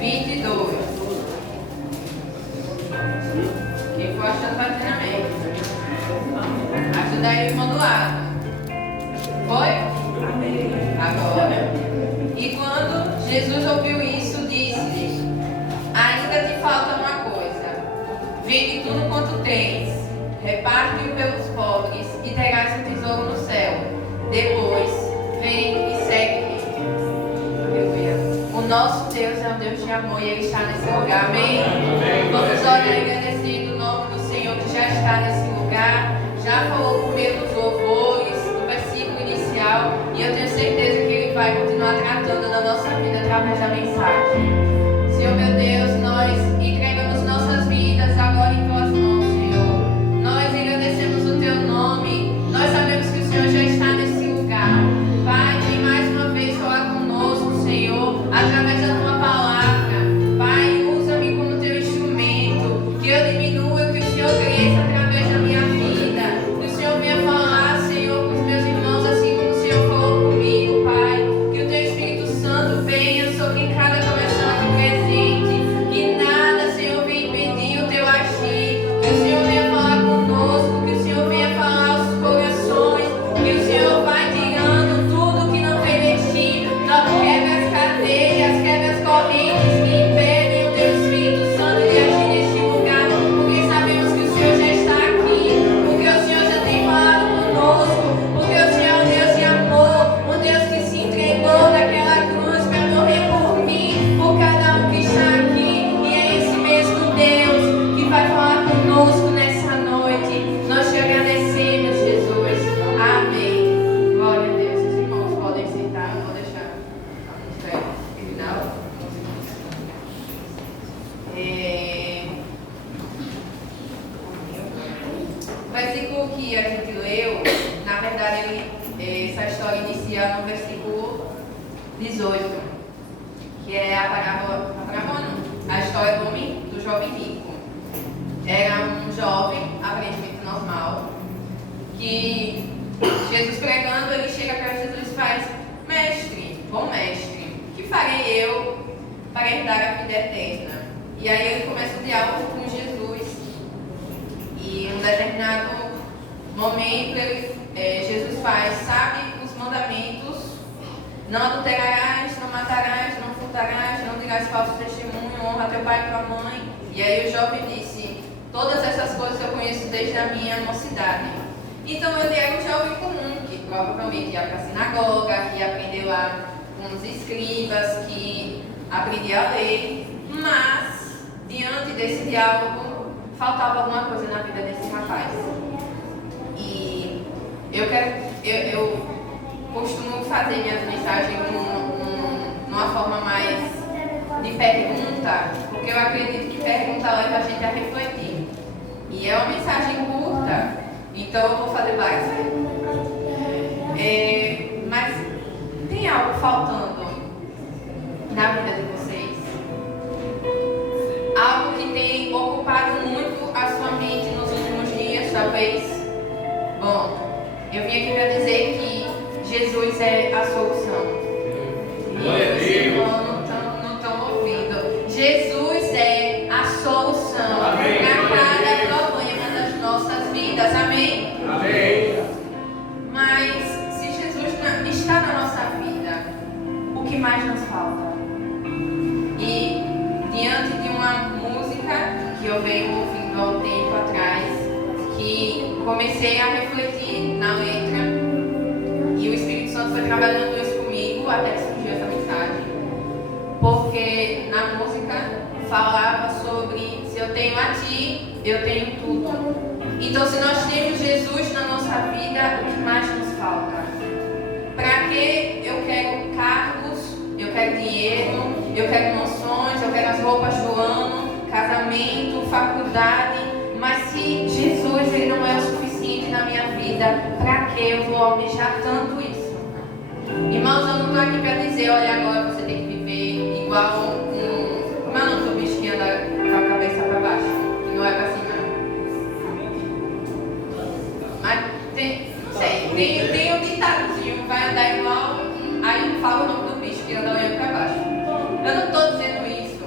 22. Quem for achando vai dizer amém. Ajuda aí o irmão do lado. Foi? Amém. Agora. E quando Jesus ouviu isso, disse-lhe: ainda te falta uma coisa. Vende tudo quanto tens, reparte-o pelos pobres e terás um tesouro no céu. Depois, vem e segue-me. Aleluia. O nosso Deus é um Deus de amor e Ele está nesse lugar. Amém? Amém. Vamos orar agradecendo o nome do Senhor que já está nesse lugar. Já falou por meio dos louvores, do versículo inicial. E eu tenho certeza que Ele vai continuar tratando da nossa vida através da mensagem. Senhor meu Deus, nós entregamos nossas vidas agora em Tuas mãos, Senhor. Nós agradecemos o Teu nome. Nós sabemos que o Senhor já está nesse lugar. Pai, vem mais uma vez falar conosco, Senhor, através da Tua palavra. Pai, usa-me como Teu instrumento. Que eu diminua, que o Senhor cresça através da minha vida. Que o Senhor venha falar, Senhor, com os meus irmãos, assim como o Senhor falou comigo, Pai. Que o Teu Espírito Santo venha sobre cada coração aqui presente. Que nada, Senhor, venha impedir o Teu agir. Que o Senhor venha falar conosco. Que o Senhor venha falar aos corações. Que o Senhor vai tirando tudo que não vem de Ti. Quebra as cadeias, quebra as correntes que impedem o Teu Espírito Santo de agir neste lugar. Porque sabemos que o Senhor já está aqui. Porque o Senhor já tem falado conosco. Porque o Senhor é um Deus de amor. Um Deus que se entregou naquela cruz para morrer por mim, por cada um que está aqui. E é esse mesmo Deus que vai falar conosco nessa noite. Nós te agradecemos, Jesus. Amém. Glória a Deus. Os irmãos podem sentar. Eu vou deixar a música final. O versículo que a gente leu, na verdade, essa história inicia no versículo 18, que é a parábola não, a história do jovem rico. Era um jovem, aparentemente normal, que Jesus pregando, ele chega para Jesus e faz: mestre, bom mestre, o que farei eu para herdar a vida eterna? E aí ele começa o diálogo com Jesus. E em um determinado momento Jesus faz: sabe os mandamentos: não adulterarás, não matarás, não furtarás, não dirás falso testemunho, honra teu pai e tua mãe. E aí o jovem disse: todas essas coisas eu conheço desde a minha mocidade. Então ele era um jovem comum, que provavelmente ia para a sinagoga, que aprendeu lá com os escribas, que aprendia a lei, mas diante desse diálogo faltava alguma coisa na vida desse rapaz. E eu costumo fazer minhas mensagens numa forma mais de pergunta, porque eu acredito que pergunta leva a gente a refletir. E é uma mensagem curta, então eu vou fazer várias perguntas. Mas tem algo faltando na vida de vocês? Algo que tem ocupado muito a sua mente nos últimos dias, talvez? Bom, eu vim aqui para dizer que Jesus é a solução. E os irmãos não estão ouvindo. Jesus é a solução para cada problema das nossas vidas. Amém? Amém. Mas se Jesus está na nossa vida, o que mais nos falta? E diante de uma música que eu venho ouvindo há um tempo atrás, que comecei a refletir na letra, e o Espírito Santo foi trabalhando isso comigo até que surgiu essa mensagem. Porque na música falava sobre: se eu tenho a Ti, eu tenho tudo. Então, se nós temos Jesus na nossa vida, o que mais nos falta? Para que eu quero cargos, eu quero dinheiro, eu quero emoções, eu quero as roupas do ano, casamento, faculdade, mas se Jesus ele não é o suficiente na minha vida, para que eu vou almejar tanto isso? Irmãos, eu não estou aqui para dizer: olha, agora você tem que viver igual como é o nome do bicho que anda com a cabeça para baixo, que não é para cima? Mas tem um ditadozinho: vai andar igual, aí fala o nome do bicho que anda olhando para baixo. Eu não estou dizendo isso.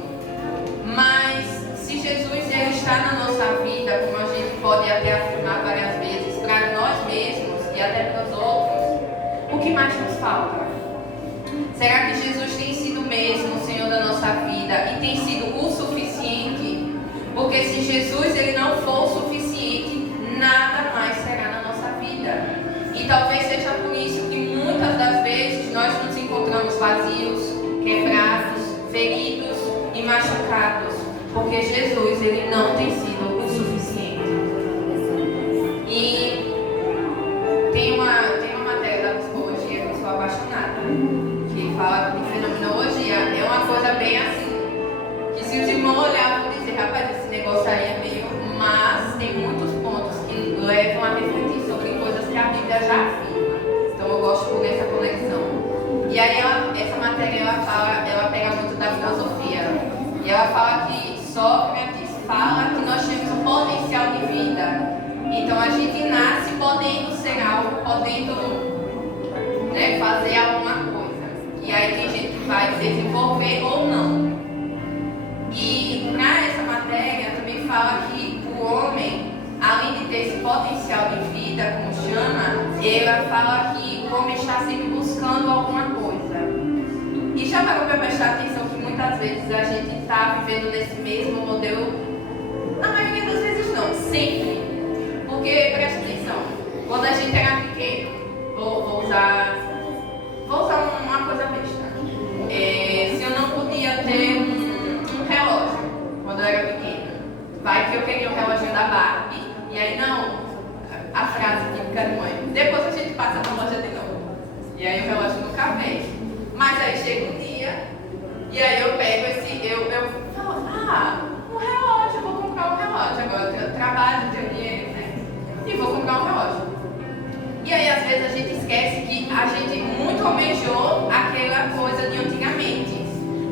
Será que Jesus tem sido mesmo o Senhor da nossa vida e tem sido o suficiente? Porque se Jesus ele não for o suficiente, nada mais será na nossa vida. E talvez seja por isso que muitas das vezes nós nos encontramos vazios, quebrados, feridos e machucados, porque Jesus ele não tem sido o suficiente. E tem uma matéria da psicologia que eu sou apaixonada, que fala que fenomenologia é uma coisa bem assim, que se os irmãos olharem vão dizer, rapaz, esse negócio aí é meio, mas tem muitos pontos que levam a refletir sobre coisas que a Bíblia já afirma. Então eu gosto por essa conexão. E aí essa matéria ela pega muito da filosofia. E ela fala que Sócrates fala que nós temos um potencial de vida. Então a gente nasce podendo ser algo, podendo fazer alguma coisa. E aí tem gente que vai desenvolver ou não. E para essa matéria também fala que o homem, além de ter esse potencial de vida, como chama, ela fala que o homem está sempre buscando alguma coisa. E já parou para prestar atenção que muitas vezes a gente está vivendo nesse mesmo modelo? Na maioria das vezes não, sempre. Porque, presta atenção, quando a gente era pequeno, vou usar uma coisa besta. Se eu não podia ter um relógio quando eu era pequena, vai que eu queria um relógio da Barbie, e aí não, a frase típica de mãe, depois a gente passa na loja de novo. E aí o relógio nunca vem. Mas aí chega um dia, e aí eu pego eu falo, um relógio, eu vou comprar um relógio. Agora eu trabalho, tenho dinheiro, né? E vou comprar um relógio. E aí às vezes a gente esquece que a gente muito almejou aquela coisa de antigamente.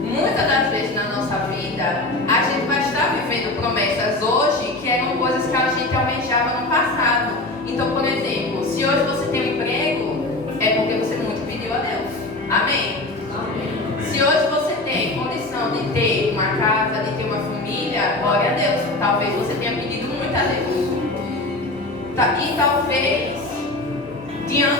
Muitas das vezes na nossa vida, a gente vai estar vivendo promessas hoje que eram coisas que a gente almejava no passado. Então, por exemplo, se hoje você tem um emprego, é porque você muito pediu a Deus. Amém? Amém. Se hoje você tem condição de ter uma casa, de ter uma família, glória a Deus. Talvez você tenha pedido muito a Deus. E talvez,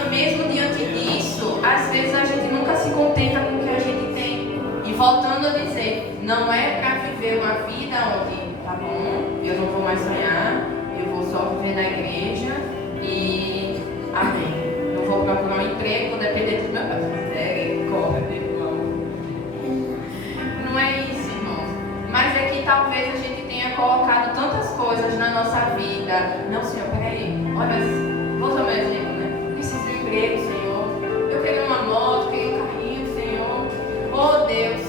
mesmo diante disso, às vezes a gente nunca se contenta com o que a gente tem. E voltando a dizer, não é para viver uma vida onde, tá bom, eu não vou mais sonhar, eu vou só viver na igreja e amém. Não vou procurar um emprego, vou depender do meu pai. Não é isso, irmão. Mas é que talvez a gente tenha colocado tantas coisas na nossa vida. Não, Senhor, peraí. Olha, vou usar meu exemplo, né? Preciso de emprego, Senhor. Eu queria uma moto, queria um carrinho, Senhor. Oh, Deus.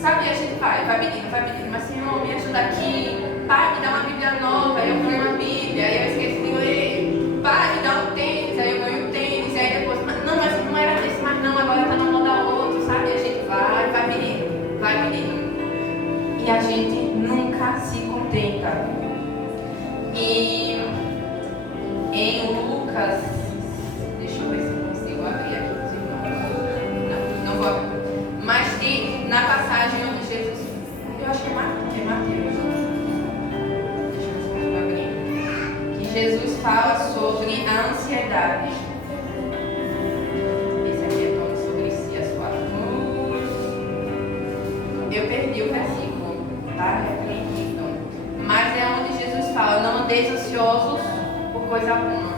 Sabe, a gente vai pedindo. Mas, Senhor, me ajuda aqui. Pai, me dá uma Bíblia nova. Aí eu ponho uma Bíblia, aí eu esqueço de ler. Pai, me dá um tênis, aí eu ganho um tênis. E aí depois, mas não era desse, mas não, agora tá na moda outro, sabe? A gente vai pedindo. E a gente nunca se contenta. E em Lucas, deixa eu ver se eu consigo abrir aqui. Não vou abrir. Mas tem na passagem onde Jesus, eu acho que é Mateus. Deixa eu ver se eu consigo abrir. Que Jesus fala sobre a ansiedade. Eu perdi o versículo, tá? Repreendido. Mas é onde Jesus fala, não andeis ansiosos por coisa alguma.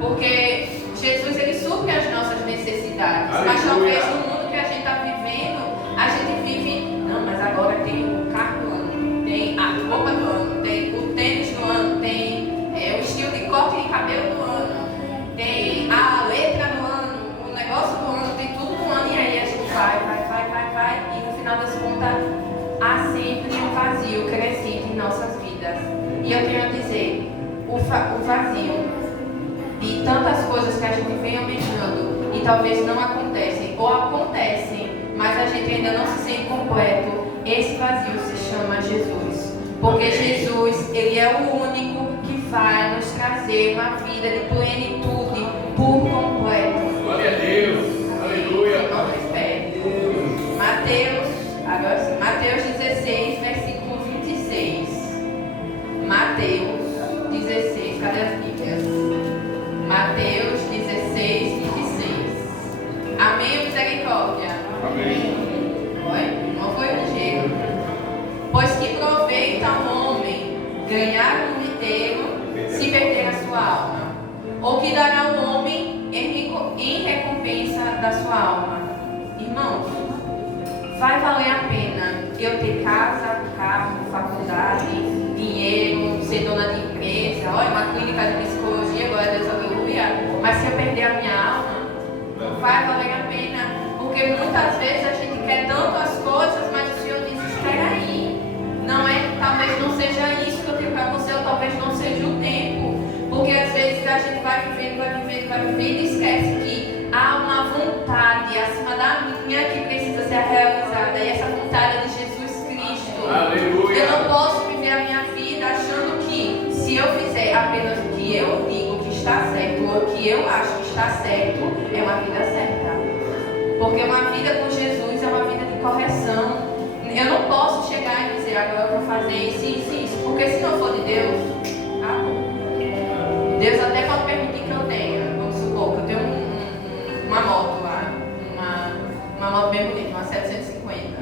Porque Jesus, ele supre as nossas necessidades. Aleluia. Mas talvez no mundo que a gente está vivendo, a gente vive, não, mas agora tem o carro do ano, tem a roupa do ano, tem o tênis do ano, tem o estilo de corte de cabelo do ano, tem a letra do ano, o negócio do ano, tem tudo do ano, e aí a gente vai, e no final das contas há sempre um vazio crescente em nossas vidas. E eu quero dizer, o vazio de tantas coisas que a gente vem almejando e talvez não acontecem, ou acontecem, mas a gente ainda não se sente completo, esse vazio se chama Jesus. Porque Jesus, ele é o único que vai nos trazer uma vida de plenitude por completo. Glória a Deus. Aleluia. Mateus 16, versículo 26. Mateus 16, cadê as Bíblias? Mateus 16, 26. Amém ou misericórdia? que dará ao homem em recompensa da sua alma? Irmãos, vai valer a pena eu ter casa, carro, faculdade, dinheiro, ser dona de empresa, olha, uma clínica de psicologia, glória a Deus, aleluia, mas se eu perder a minha alma, não vai valer a pena, porque muitas vezes a gente quer tanto as coisas, mas o Senhor diz, espera aí, não é, talvez não seja isso que eu tenho para você, ou talvez não seja o tempo, porque às vezes a gente vai vivendo e esquece que há uma vontade acima da minha que precisa ser realizada, e essa vontade é de Jesus Cristo. Aleluia. Eu não posso viver a minha vida achando que se eu fizer apenas o que eu digo que está certo, ou o que eu acho que está certo, é uma vida certa. Porque uma vida com Jesus é uma vida de correção. Eu não posso chegar e dizer agora eu vou fazer isso, porque se não for de Deus, acabou. Deus até pode permitir que eu tenha, vamos supor que eu tenho uma moto lá, uma moto bem bonita, uma 750.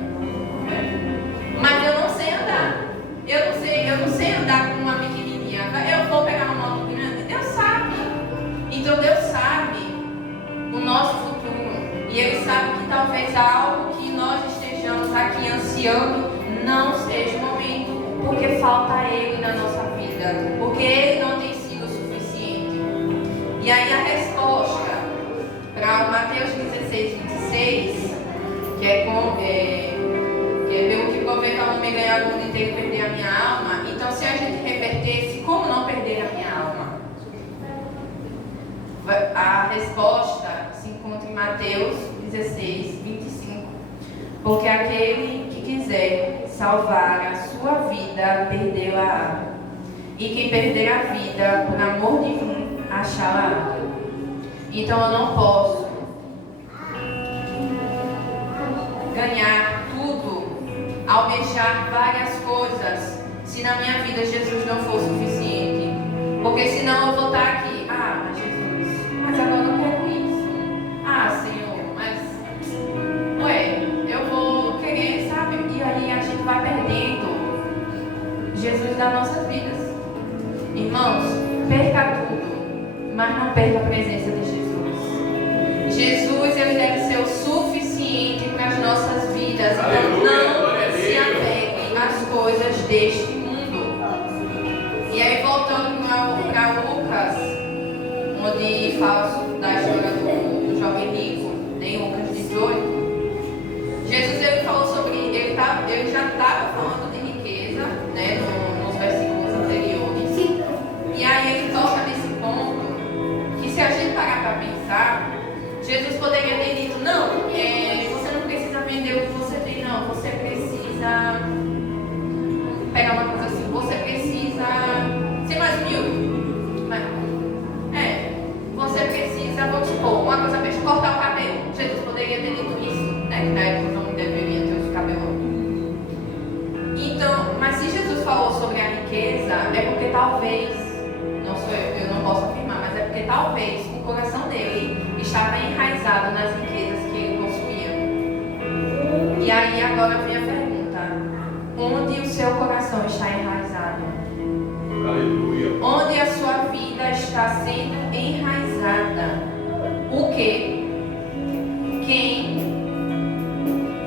Mas eu não sei andar. Eu não sei andar com uma pequenininha. Eu vou pegar uma moto grande. Deus sabe. Então Deus sabe o nosso futuro. E Ele sabe que talvez algo que nós estejamos aqui ansiando não seja o momento, porque falta Ele na nossa vida. Porque Ele não tem sido suficiente. E aí a resposta para Mateus 16, 26, que é pelo que provei que eu não me ganhar o mundo inteiro e perder a minha alma. Então, se a gente revertesse, como não perder a minha alma? A resposta se encontra em Mateus 16, 25. Porque aquele que quiser salvar a sua vida, perdê-la. E quem perder a vida, por amor de mim, achá-la. Então, eu não posso ganhar tudo, almejar várias coisas, se na minha vida Jesus não for suficiente. Porque senão eu vou estar aqui, mas Jesus, mas agora eu quero isso. Senhor, mas eu vou querer, sabe? E aí a gente vai perdendo Jesus das nossas vidas. Irmãos, perca tudo, mas não perca a presença de Jesus. Jesus, Ele deve ser o suficiente para as nossas vidas. Então não se apegue às coisas deste mundo. E aí voltando para Lucas, onde fala da história do jovem rico, em Lucas 18, Jesus ele falou sobre, ele já estava falando de riqueza, né, nos versículos anteriores. E aí ele toca nesse ponto, que se a gente parar para pensar, Jesus poderia ter dito, não, você não precisa vender o que você tem, não, você precisa pegar uma coisa assim, você precisa ser mais humilde. Você precisa, vamos supor, uma coisa besta, cortar o cabelo. Jesus poderia ter dito isso, né, que na época não deveria ter os cabelos. Então, mas se Jesus falou sobre a riqueza, é porque talvez, não sou eu não posso afirmar, mas é porque talvez o coração dele estava enraizado nas riquezas que ele possuía. E aí agora vem a pergunta: onde o seu coração está enraizado? Aleluia. Onde a sua vida está sendo enraizada? O que? Quem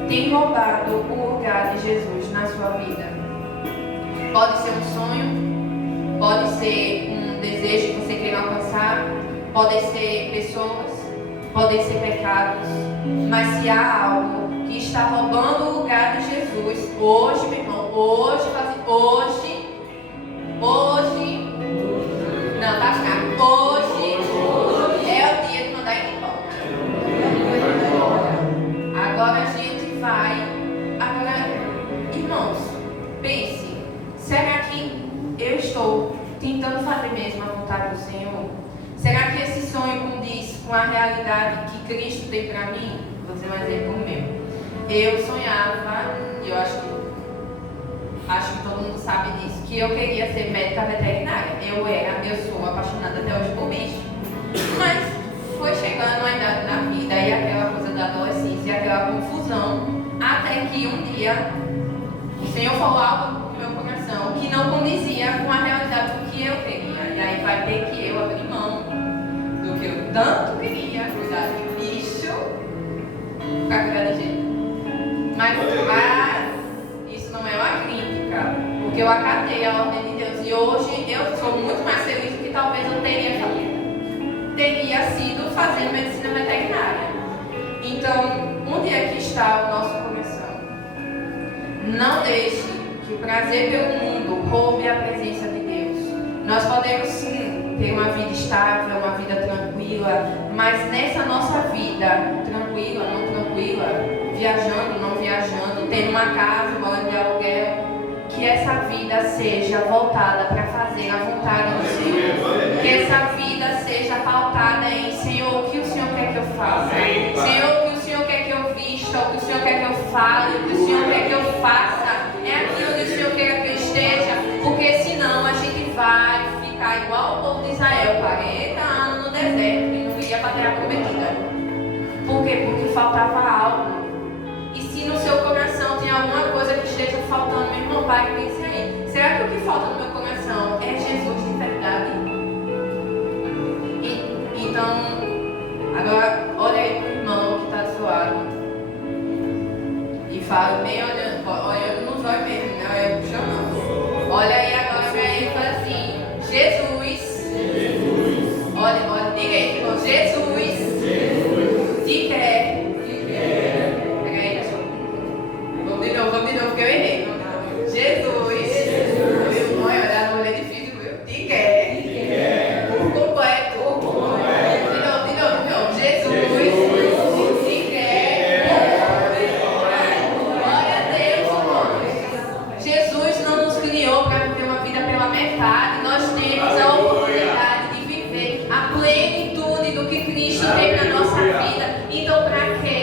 tem roubado o lugar de Jesus na sua vida? Pode ser um sonho, pode ser um desejo que você queira alcançar, podem ser pessoas, podem ser pecados, mas se há algo que está roubando o lugar de Jesus, hoje, meu irmão, hoje, não, tá certo, hoje é o dia de mandar ir embora. Agora a gente vai, irmãos, pense, será que eu estou tentando fazer mesmo a vontade do Senhor? Será que esse sonho condiz com a realidade que Cristo tem para mim? Vou dizer um exemplo meu. Eu sonhava, e eu acho que todo mundo sabe disso, que eu queria ser médica veterinária. Eu sou apaixonada até hoje por bicho. Mas foi chegando a idade da vida e aquela coisa da adolescência, aquela confusão, até que um dia o Senhor falou algo no meu coração que não condizia com a realidade do que eu queria. E aí vai ter que eu abrir mão tanto queria cuidar de bicho para cuidar de gente. Mas isso não é uma crítica, porque eu acatei a ordem de Deus e hoje eu sou muito mais feliz do que talvez eu teria sido fazendo medicina veterinária. Então, onde é que está o nosso coração? Não deixe que o prazer pelo mundo roube a presença de Deus. Nós podemos sim ter uma vida estável, uma vida tranquila, mas nessa nossa vida, tranquila, não tranquila, viajando, não viajando, tendo uma casa, morando de aluguel, que essa vida seja voltada para fazer a vontade do Senhor. Que essa vida seja pautada em Senhor, o que o Senhor quer que eu faça? Senhor, o que o Senhor quer que eu vista? O que o Senhor quer que eu fale? O que o Senhor quer que eu faça? É aqui onde o Senhor quer que eu esteja, porque senão a gente vai ficar igual o povo de Israel, 40 anos no deserto e não ia para a terra prometida. Por quê? Porque faltava algo. E se no seu coração tem alguma coisa que esteja faltando, meu irmão, pai, pense aí. Será que o que falta no meu coração é Jesus de verdade? Então, agora olha aí para o irmão que está do seu lado e fala bem olhando nos olhos mesmo, não é puxando. Olha aí agora para ele e fala assim: Jesus. Olha, diga aí, irmão, Jesus. Te quer. Vamos de novo, porque eu errei. Jesus. Olha, não é difícil, viu? Te quer. Por completo. De novo. Jesus. Te quer. Glória a Deus, irmão. Jesus não nos criou para viver uma vida pela metade. Nós temos a oportunidade de viver a plenitude do que Cristo tem na nossa vida. Então, para quê?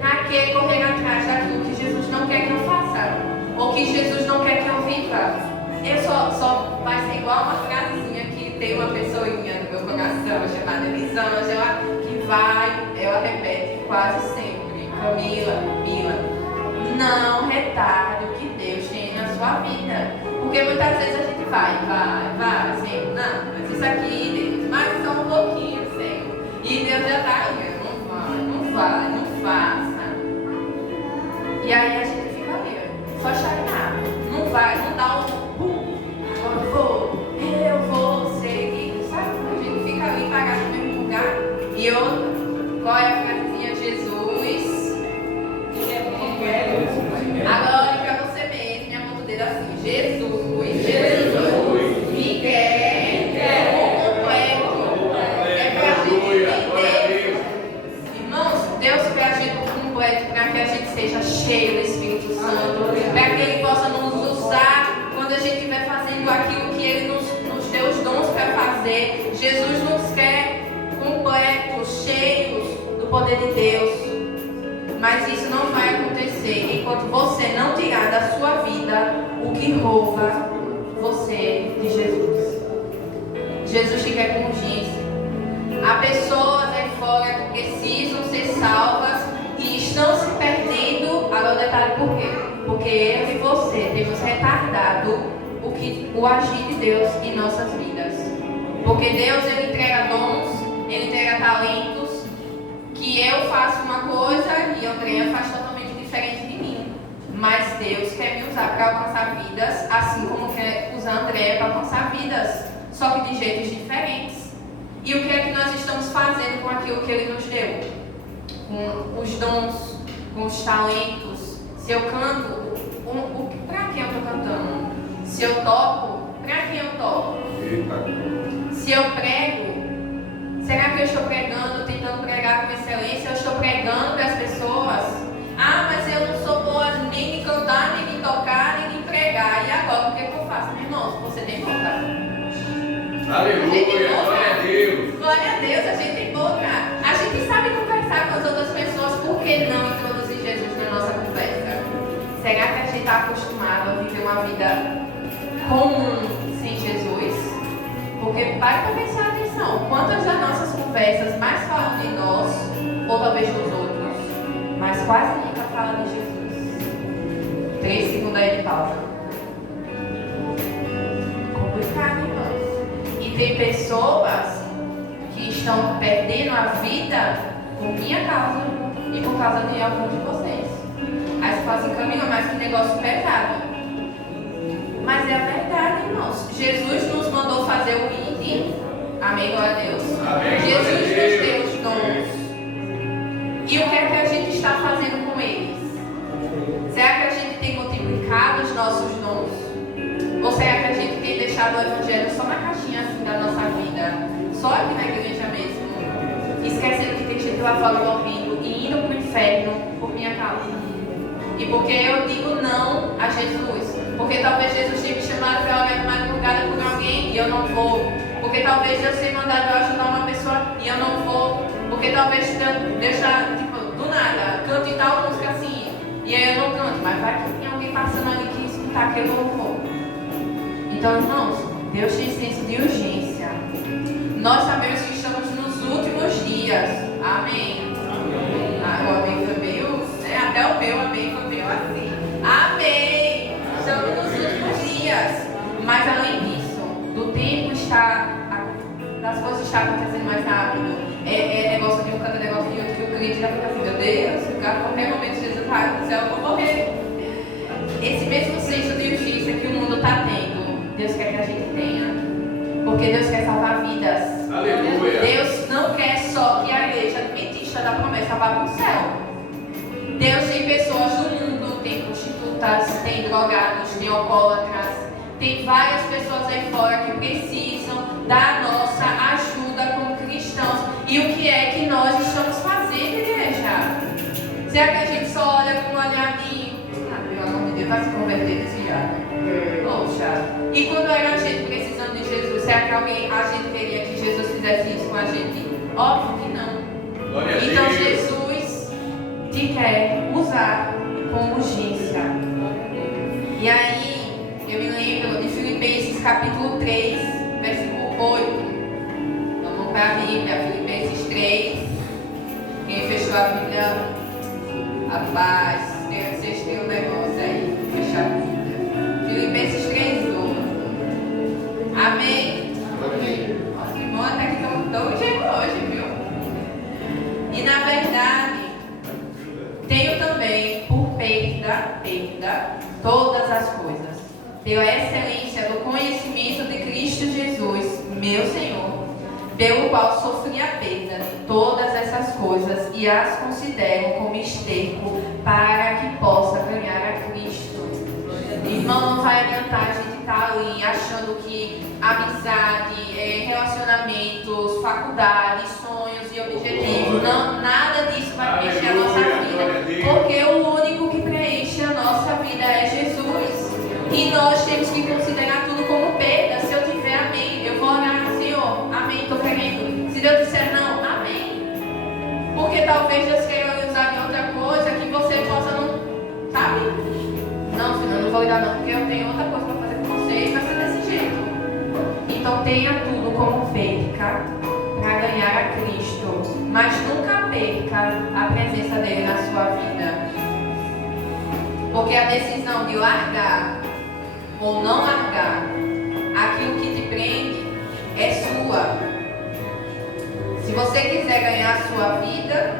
Para que correr atrás daquilo que Jesus não quer que eu faça? Ou que Jesus não quer que eu viva? Eu só vai ser igual uma frasezinha que tem uma pessoinha no meu coração chamada Elisângela, que ela repete quase sempre: Camila, não retarde o que Deus tem na sua vida. Porque muitas vezes a gente vai, Senhor, não, mas isso aqui, Deus, mas só um pouquinho, Senhor. E Deus já está ali, não faça. E aí a gente fica ali, só chateado. Não vai, não dá um eu vou seguir, sabe? A gente fica ali parado no mesmo lugar. E outra, qual é a frasezinha? Jesus. Agora olhe pra você mesmo e aponta o dedo assim: Jesus, me quer por completo. É pra gente entender. Irmãos, Deus quer a gente por completo para que a gente seja cheio do Espírito Santo, para que Ele possa nos usar quando a gente estiver fazendo aquilo que Ele nos deu os dons para fazer. Jesus nos quer completos, cheios do poder de Deus. Mas isso não vai acontecer enquanto você não tirar da sua vida o que rouba você de Jesus. Jesus te quer com urgência. Há pessoas aí fora que precisam ser salvas e estão se perdendo. Agora o detalhe por quê? Porque eu e você temos retardado o agir de Deus em nossas vidas. Porque Deus, Ele entrega dons, Ele entrega talentos, que eu faço uma coisa e a Andréia faz totalmente diferente de mim. Mas Deus quer me usar para alcançar vidas, assim como quer usar a Andréia para alcançar vidas, só que de jeitos diferentes. E o que é que nós estamos fazendo com aquilo que Ele nos deu? Com os dons, com os talentos. Se eu canto, para quem eu estou cantando? Se eu toco, para quem eu toco? Se eu prego, será que eu estou pregando, tentando pregar com excelência? Eu estou pregando para as pessoas? Ah, mas eu não sou boa nem em cantar, nem em tocar, nem em pregar. E agora, o que eu faço? Meu irmão, você tem boca. Aleluia, glória a Deus. Glória a Deus, a gente tem boca. A gente sabe conversar com as outras pessoas, por que não introduzir Jesus na nossa conversa? Será que a gente está acostumado a viver uma vida comum sem Jesus? Porque para prestar atenção, quantas das nossas conversas mais falam de nós, ou talvez dos outros, mas quase nunca falam de Jesus. 3 segundos aí de pausa. Complicado, irmãos. E tem pessoas que estão perdendo a vida por minha causa e por causa de alguns de vocês. Aí você fala assim, Camila, mas que negócio pesado. Mas é a verdade, irmãos. Jesus nos mandou fazer o ID. Amém, glória a Deus. Amém, Jesus nos glória a Deus. deu os dons. E o que é que a gente está fazendo com eles? Será que a gente tem multiplicado os nossos dons? Ou será que a gente tem deixado o evangelho só na caixinha assim da nossa vida? Só aqui na igreja mesmo? Esquecendo que tem gente lá fora morrendo e indo para o inferno por minha causa. E porque eu digo não a Jesus. Porque talvez Jesus tenha me chamado para orar de madrugada por alguém e eu não vou. Porque talvez Deus tenha mandado eu ajudar uma pessoa e eu não vou. Porque talvez Deus deixa, tipo, do nada, cante tal música assim. E aí eu não canto, mas vai que tem alguém passando ali que escutar aquele louvor. Então, irmãos, Deus tem senso de urgência. Nós sabemos que estamos nos últimos dias. Amém. O amém foi meio, né? Até o meu amém foi meio assim. Amém. Estamos nos últimos dias. Mas além disso, do tempo das coisas estão acontecendo mais rápido. É negócio de um, cada negócio de outro, que o crente já fica assim, meu Deus, a qualquer momento Jesus vai no céu, eu vou morrer. Esse mesmo senso de justiça que o mundo está tendo, Deus quer que a gente tenha. Porque Deus quer salvar vidas. Aleluia. Deus não quer só que a igreja adventista da promessa vá para o céu. Deus tem pessoas no mundo, tem prostitutas, tem drogados, tem alcoólatras, tem várias pessoas aí fora que precisam da nossa ajuda como cristãos. E o que é que nós estamos fazendo, igreja? Será que a gente só olha com um olhadinho? Pelo amor de Deus, vai se converter desviado. Poxa. E quando era a gente precisando de Jesus, será que a gente queria que Jesus fizesse isso com a gente? Óbvio que não. Glória a Então Deus. Jesus te quer usar com urgência. E aí, eu me lembro de Filipenses capítulo 3, versículo 8. Vamos para a Bíblia, Filipenses 3. Quem fechou a Bíblia, rapaz, vocês têm um negócio aí, fechar a Bíblia. Filipenses 3, 8. Amém? Nossa, irmão, até que estão tão jeito hoje, viu? E na verdade, tenho também por perda todas as coisas, pela excelência do conhecimento de Cristo Jesus, meu Senhor, pelo qual sofri a perda de todas essas coisas e as considero como esterco para que possa ganhar a Cristo. Irmão, não vai adiantar a gente estar ali achando que amizade, relacionamentos, faculdade, sonhos e objetivos, não, nada disso vai preencher a nossa vida, porque o único que preenche a nossa vida é Jesus. E nós temos que considerar tudo como perda. Se eu tiver amém, eu vou orar, Senhor, amém, estou querendo. Se Deus disser não, amém. Porque talvez Deus queira lhe usar de outra coisa que você possa não, sabe? Não, Senhor, não vou lhe dar não, porque eu tenho outra coisa para fazer com vocês, vai ser desse jeito. Então tenha tudo como perca para ganhar a Cristo, mas nunca perca a presença dele na sua vida. Porque a decisão de largar ou não largar aquilo que te prende é sua. Se você quiser ganhar a sua vida,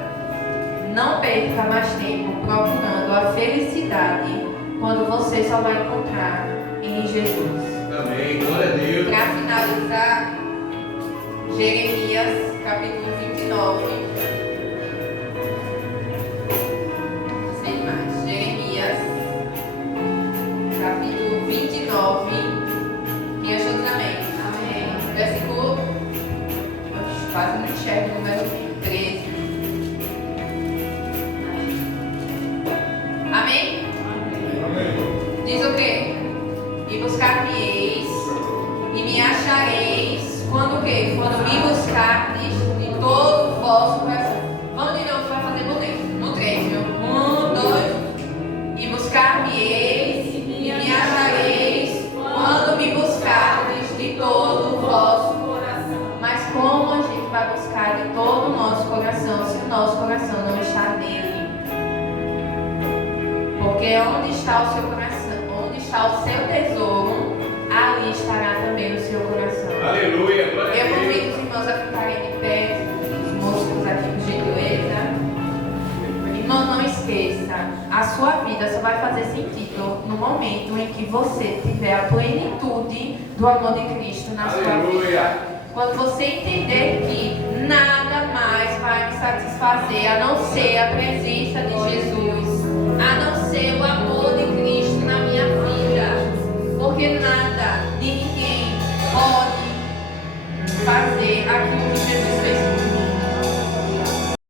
não perca mais tempo procurando a felicidade quando você só vai encontrar em Jesus. Amém, glória a Deus. Para finalizar, Jeremias capítulo 29. Sem mais. Jeremias capítulo 29. Me ajuda, amém. Amém. Versículo. Quase não enxergo o número 13. Amém? Amém. Diz o quê? E buscar-me-eis e me achareis quando o quê? Quando me buscardes de todo o vosso coração. Vamos de novo para fazer bonito. No 3, viu? 1, 2. E buscar-me-eis e me achareis quando me buscardes de todo o vosso coração. Mas como a gente vai buscar de todo o nosso coração se o nosso coração não está nele? Porque onde está o seu coração, onde está o seu tesouro, ali estará também o seu coração. Aleluia, glória a Eu Deus. convido os irmãos a ficarem de pé. esqueça, a sua vida só vai fazer sentido no momento em que você tiver a plenitude do amor de Cristo na sua vida. Aleluia. Quando você entender que nada mais vai me satisfazer a não ser a presença de Jesus, a não ser o amor de Cristo na minha vida, porque nada, nem ninguém pode fazer aquilo que Jesus fez